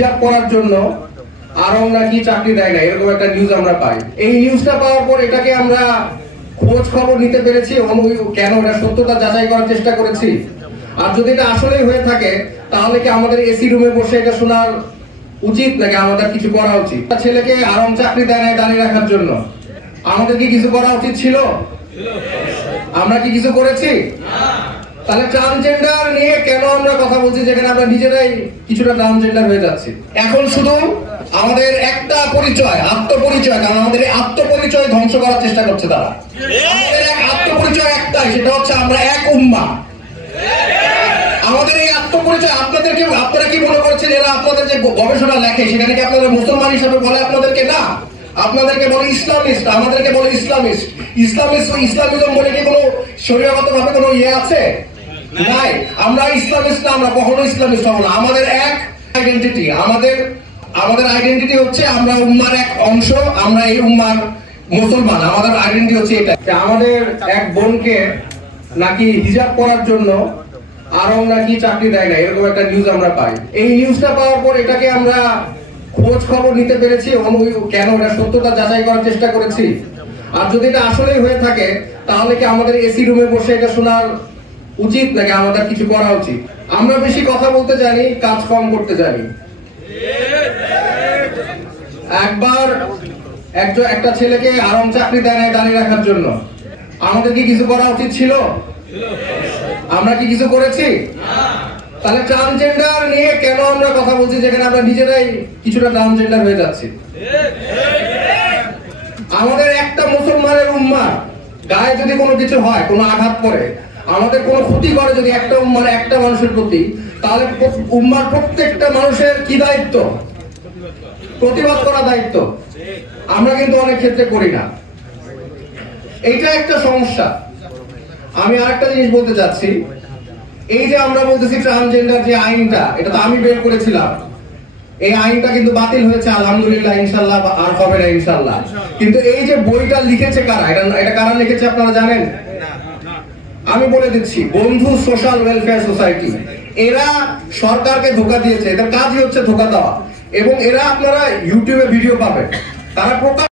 হিজাব করার জন্য আরং নাকি চাকরি দেয় না, এরকম একটা নিউজ আমরা পাই। এই নিউজটা পাওয়ার পর এটাকে আমরা খোঁজ খবর নিতে পেরেছি এবং কেন এটা সত্যতা যাচাই করার চেষ্টা করেছি। আর যদি এটা আসলেই হয়ে থাকে তাহলে কি আমাদের এসি রুমে বসে এটা শোনার উচিত নাকি আমাদের কিছু করা উচিত? ছেলেকে আরং চাকরি দেয় না দাঁড়িয়ে রাখার জন্য আমাদের কি কিছু করা উচিত ছিল? আমরা কি কিছু করেছি? তাহলে ট্রান্সজেন্ডার নিয়ে কেন আমরা কথা বলছি যেখানে আমরা নিজেরাই কিছুটা ট্রান্সজেন্ডার হয়ে যাচ্ছি? এখন শুধু আমাদের একটা পরিচয়, আত্মপরিচয়, কারণ আমাদের এই আত্মপরিচয় ধ্বংস করার চেষ্টা করছে তারা। আমাদের এক আত্মপরিচয় একটাই, সেটা হচ্ছে আমরা এক উম্মাহ। আমাদের এই আত্মপরিচয় আপনারা কি মনে করছেন এরা আপনাদের যে গবেষণা লেখে সেখানে কি আপনারা মুসলমান হিসেবে বলে আপনাদেরকে? না, আপনাদেরকে বলে ইসলামিস্ট, আমাদেরকে বলে ইসলামিস্ট। ইসলামিজম বলে কি কোনো শরীয়গত ভাবে কোনো ইয়ে আছে? নাই। আমরা ইসলামিস্ট না, আমরা কখনো ইসলামিস্ট হব না। আমাদের এক আইডেন্টিটি, আমাদের আইডেন্টিটি হচ্ছে আমরা উম্মার এক অংশ, আমরা এই উম্মার মুসলমান। আমাদের আইডেন্টিটি হচ্ছে এটা। আমাদের এক বোনকে নাকি হিজাব করার জন্য আরং নাকি চাকরি দেয় না, এরকম একটা নিউজ আমরা পাই। এই নিউজটা পাওয়ার পর এটাকে আমরা খোঁজ খবর নিতে পেরেছি এবং কেন এটা সত্যতা যাচাই করার চেষ্টা করেছি। আর যদি এটা আসলেই হয়ে থাকে তাহলে কি আমাদের এসি রুমে বসে এটা শোনার উচিত নাকি আমাদের কিছু করা উচিত? আমরা বেশি কথা বলতে জানি, কাজ কম করতে জানি। একবার একটা ছেলেকে আরং চাকরি দেয় না দাঁড়িয়ে রাখার জন্য আমাদের কি কিছু করা উচিত ছিল? আমরা কি কিছু করেছি? তাহলে ট্রান্সজেন্ডার নিয়ে কেন আমরা কথা বলছি যেখানে আমরা নিজেরাই কিছুটা ট্রান্সজেন্ডার হয়ে যাচ্ছি? আমাদের একটা মুসলমানের উম্মাহ গায়ে যদি কোনো কিছু হয়, কোনো আঘাত করে, আমাদের কোনো ক্ষতি করে যদি একটা উম্মার একটা মানুষের প্রতি, তাহলে উম্মার প্রত্যেকটা মানুষের কি দায়িত্ব? প্রতিবাদ করা দায়িত্ব। আমরা কিন্তু অনেক ক্ষেত্রে করি না। এইটা একটা সমস্যা। আমি আরেকটা জিনিস বলতে চাচ্ছি, এই যে আমরা বলতেছি ট্রান্সজেন্ডার যে আইনটা, এটা তো আমি বের করেছিলাম। এই আইনটা কিন্তু বাতিল হয়েছে আলহামদুলিল্লাহ, ইনশাআল্লাহ আর হবে না ইনশাআল্লাহ। কিন্তু এই যে বইটা লিখেছে কারা, এটা কারা লিখেছে আপনারা জানেন? আমি বলে দিচ্ছি, বন্ধু সোশ্যাল ওয়েলফেয়ার সোসাইটি। এরা সরকারকে ধোঁকা দিয়েছে, এদের কাজই হচ্ছে ধোঁকা দেওয়া। এবং এরা আপনারা ইউটিউবে ভিডিও পাবেন, তারা প্রকাশ